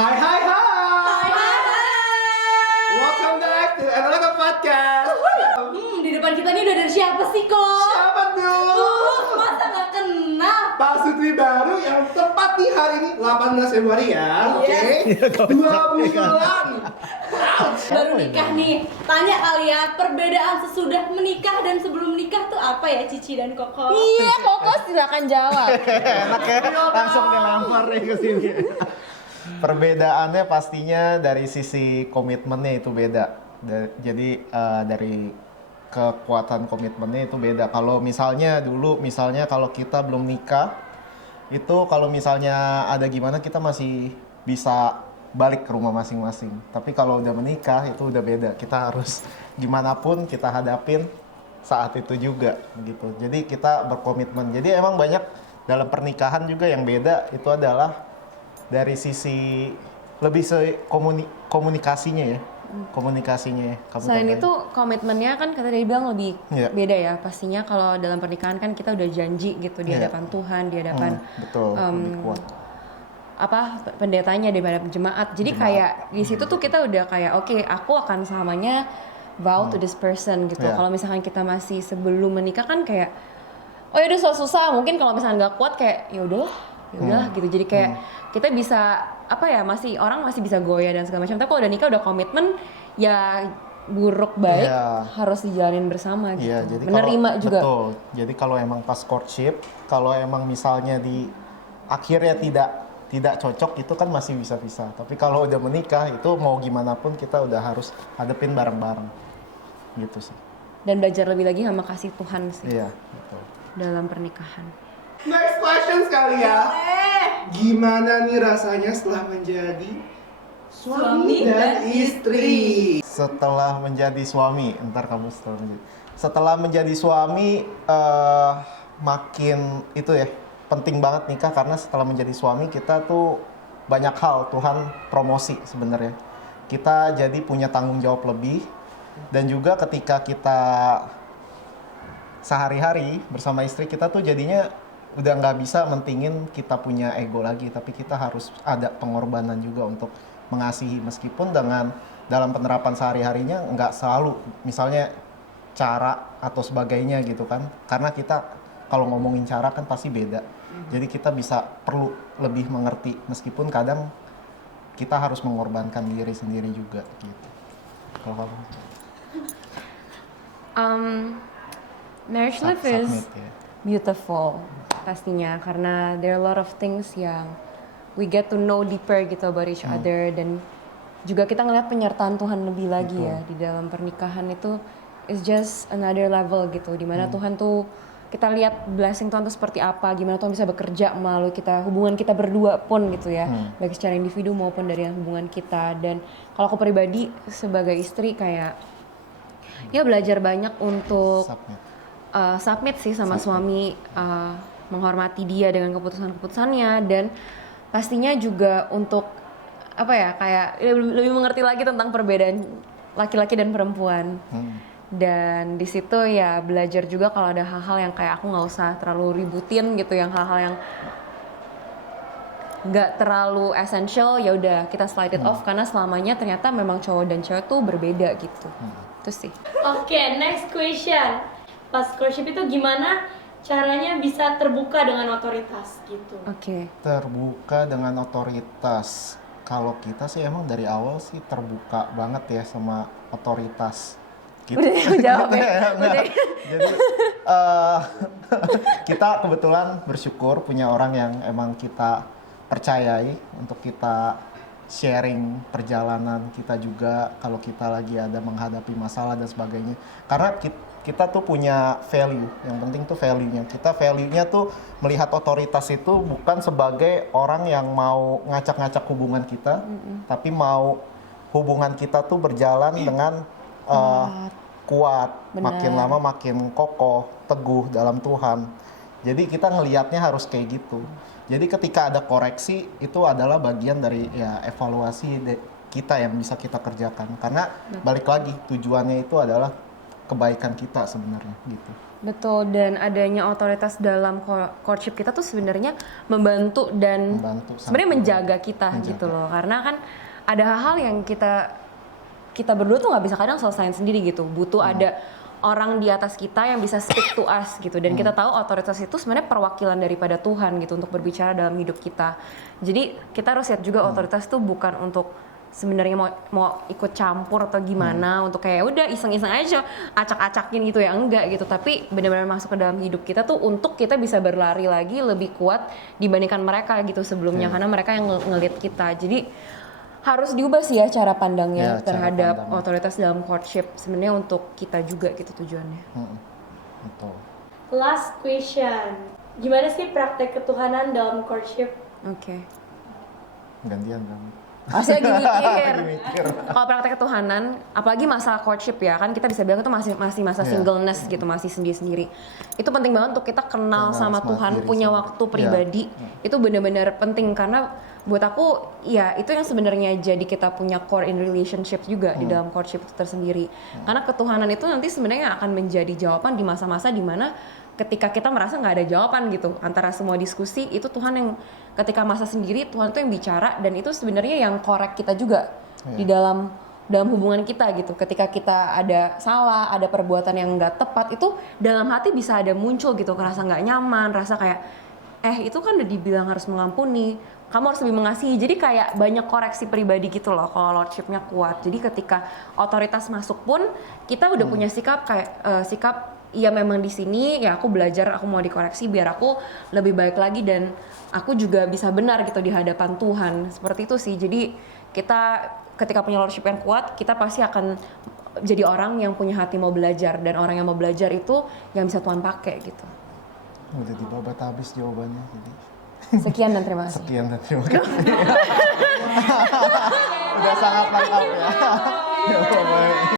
Hai hai hai. Welcome back to another podcast. Di depan kita nih udah ada siapa sih kok? Siapa tuh? Masa nggak kenal? Pak Sutri baru yang tepat di hari ini 18 Februari ya. Oke. Yes. 2 bulan. Baru nikah nih. Tanya kali ya, perbedaan sesudah menikah dan sebelum menikah tuh apa ya Cici dan Koko? Iya, Koko silakan jawab. Enak ya, langsung dilempar nih ke sini. Perbedaannya pastinya dari sisi komitmennya itu beda. Jadi dari kekuatan komitmennya itu beda. Kalau misalnya dulu, kalau kita belum nikah, itu kalau misalnya ada gimana kita masih bisa balik ke rumah masing-masing. Tapi kalau udah menikah itu udah beda. Kita harus gimana pun kita hadapin saat itu juga gitu. Jadi kita berkomitmen. Jadi emang banyak dalam pernikahan juga yang beda itu adalah dari sisi lebih komunikasinya ya. Komunikasinya ya. Selain itu komitmennya kan kata dia bilang lebih beda ya. Pastinya kalau dalam pernikahan kan kita udah janji gitu di hadapan Tuhan, di hadapan betul, lebih kuat. Pendetanya, di hadapan jemaat. Jadi kayak di situ tuh kita udah kayak oke, aku akan selamanya vow to this person gitu. Kalau misalkan kita masih sebelum menikah kan kayak oh ya udah susah, mungkin kalau misalnya nggak kuat kayak ya udahlah gitu. Jadi kayak kita bisa orang masih bisa goyah dan segala macam. Tapi kalau udah nikah udah komitmen ya buruk baik harus dijalanin bersama gitu. Jadi menerima juga. Betul. Jadi kalau emang pas courtship, kalau emang misalnya di akhirnya tidak cocok itu kan masih bisa pisah. Tapi kalau udah menikah itu mau gimana pun kita udah harus hadepin bareng-bareng. Gitu sih. Dan belajar lebih lagi sama kasih Tuhan sih. Iya, betul. Dalam pernikahan. Next question sekali ya. Gimana nih rasanya setelah menjadi suami dan istri? Setelah menjadi suami, setelah menjadi suami makin itu ya penting banget nikah, karena setelah menjadi suami kita tuh banyak hal Tuhan promosi sebenarnya. Kita jadi punya tanggung jawab lebih, dan juga ketika kita sehari-hari bersama istri kita tuh jadinya udah nggak bisa mentingin kita punya ego lagi, tapi kita harus ada pengorbanan juga untuk mengasihi, meskipun dengan dalam penerapan sehari-harinya nggak selalu misalnya cara atau sebagainya gitu kan, karena kita kalau ngomongin cara kan pasti beda. Jadi kita perlu lebih mengerti, meskipun kadang kita harus mengorbankan diri sendiri juga gitu. Kalau kamu? Marriage life is beautiful pastinya, karena there are a lot of things yang we get to know deeper gitu about each other, dan juga kita ngeliat penyertaan Tuhan lebih lagi ya di dalam pernikahan. Itu is just another level gitu, dimana Tuhan tuh kita lihat blessing Tuhan tuh seperti apa, gimana Tuhan bisa bekerja melalui kita, hubungan kita berdua pun gitu ya, baik secara individu maupun dari hubungan kita. Dan kalau aku pribadi sebagai istri kayak ya belajar banyak untuk submit sih sama suami, menghormati dia dengan keputusan-keputusannya, dan pastinya juga untuk kayak lebih mengerti lagi tentang perbedaan laki-laki dan perempuan. Dan di situ ya belajar juga kalau ada hal-hal yang kayak aku nggak usah terlalu ributin gitu, yang hal-hal yang nggak terlalu essential ya udah kita slide it off, karena selamanya ternyata memang cowok dan cewek tuh berbeda gitu. Itu sih. Oke, next question. Pas courtship itu gimana caranya bisa terbuka dengan otoritas gitu? Oke. Terbuka dengan otoritas. Kalau kita sih emang dari awal sih terbuka banget ya sama otoritas. Gitu. Udah jawab ya. Jadi kita kebetulan bersyukur punya orang yang emang kita percayai untuk kita sharing perjalanan kita juga kalau kita lagi ada menghadapi masalah dan sebagainya. Karena kita tuh punya value, yang penting tuh value-nya. Kita value-nya tuh melihat otoritas itu bukan sebagai orang yang mau ngacak-ngacak hubungan kita, tapi mau hubungan kita tuh berjalan dengan kuat, makin lama makin kokoh, teguh dalam Tuhan. Jadi kita ngelihatnya harus kayak gitu. Jadi ketika ada koreksi itu adalah bagian dari ya evaluasi kita yang bisa kita kerjakan. Karena balik lagi tujuannya itu adalah kebaikan kita sebenarnya gitu. Betul, dan adanya otoritas dalam courtship kita tuh sebenarnya membantu dan Membantu, sangat sebenarnya menjaga kita gitu loh. Karena kan ada hal-hal yang kita berdua tuh nggak bisa kadang selesaiin sendiri gitu. Butuh ada orang di atas kita yang bisa speak to us gitu. Dan kita tahu otoritas itu sebenarnya perwakilan daripada Tuhan gitu untuk berbicara dalam hidup kita. Jadi kita harus lihat juga otoritas tuh bukan untuk sebenarnya mau ikut campur atau gimana untuk kayak udah iseng-iseng aja acak-acakin gitu ya, enggak gitu, tapi benar-benar masuk ke dalam hidup kita tuh untuk kita bisa berlari lagi lebih kuat dibandingkan mereka gitu sebelumnya karena mereka yang ngelihat kita. Jadi harus diubah sih ya cara pandangnya Ya, cara terhadap pandangnya. otoritas dalam courtship sebenarnya untuk kita juga gitu tujuannya. Betul. Last question. Gimana sih praktek ketuhanan dalam courtship? Oke. Gantian kamu. Masih lagi mikir. Lagi mikir. Kalau praktek ketuhanan, apalagi masa courtship ya, kan kita bisa bilang itu masih masa Iya. singleness gitu, masih sendiri-sendiri. Itu penting banget untuk kita kenal sama Tuhan, diri punya sendiri. waktu Iya. pribadi. Itu benar-benar penting karena buat aku ya itu yang sebenarnya jadi kita punya core in relationship juga di dalam courtship itu tersendiri. Karena ketuhanan itu nanti sebenarnya akan menjadi jawaban di masa-masa dimana ketika kita merasa nggak ada jawaban gitu antara semua diskusi, itu Tuhan yang ketika masa sendiri Tuhan tuh yang bicara, dan itu sebenarnya yang korek kita juga di dalam hubungan kita gitu. Ketika kita ada salah, ada perbuatan yang nggak tepat, itu dalam hati bisa ada muncul gitu ngerasa nggak nyaman, rasa kayak itu kan udah dibilang harus mengampuni, kamu harus lebih mengasihi. Jadi kayak banyak koreksi pribadi gitu loh kalau lordshipnya kuat. Jadi ketika otoritas masuk pun kita udah punya sikap kayak sikap ya memang di sini ya aku belajar, aku mau dikoreksi biar aku lebih baik lagi dan aku juga bisa benar gitu di hadapan Tuhan. Seperti itu sih. Jadi kita ketika punya lordship yang kuat, kita pasti akan jadi orang yang punya hati mau belajar, dan orang yang mau belajar itu yang bisa Tuhan pakai gitu. Udah dibabat habis jawabannya. Jadi Sekian dan terima kasih. sekian dan terima kasih. Udah sangat lengkap ya. Ya, baik.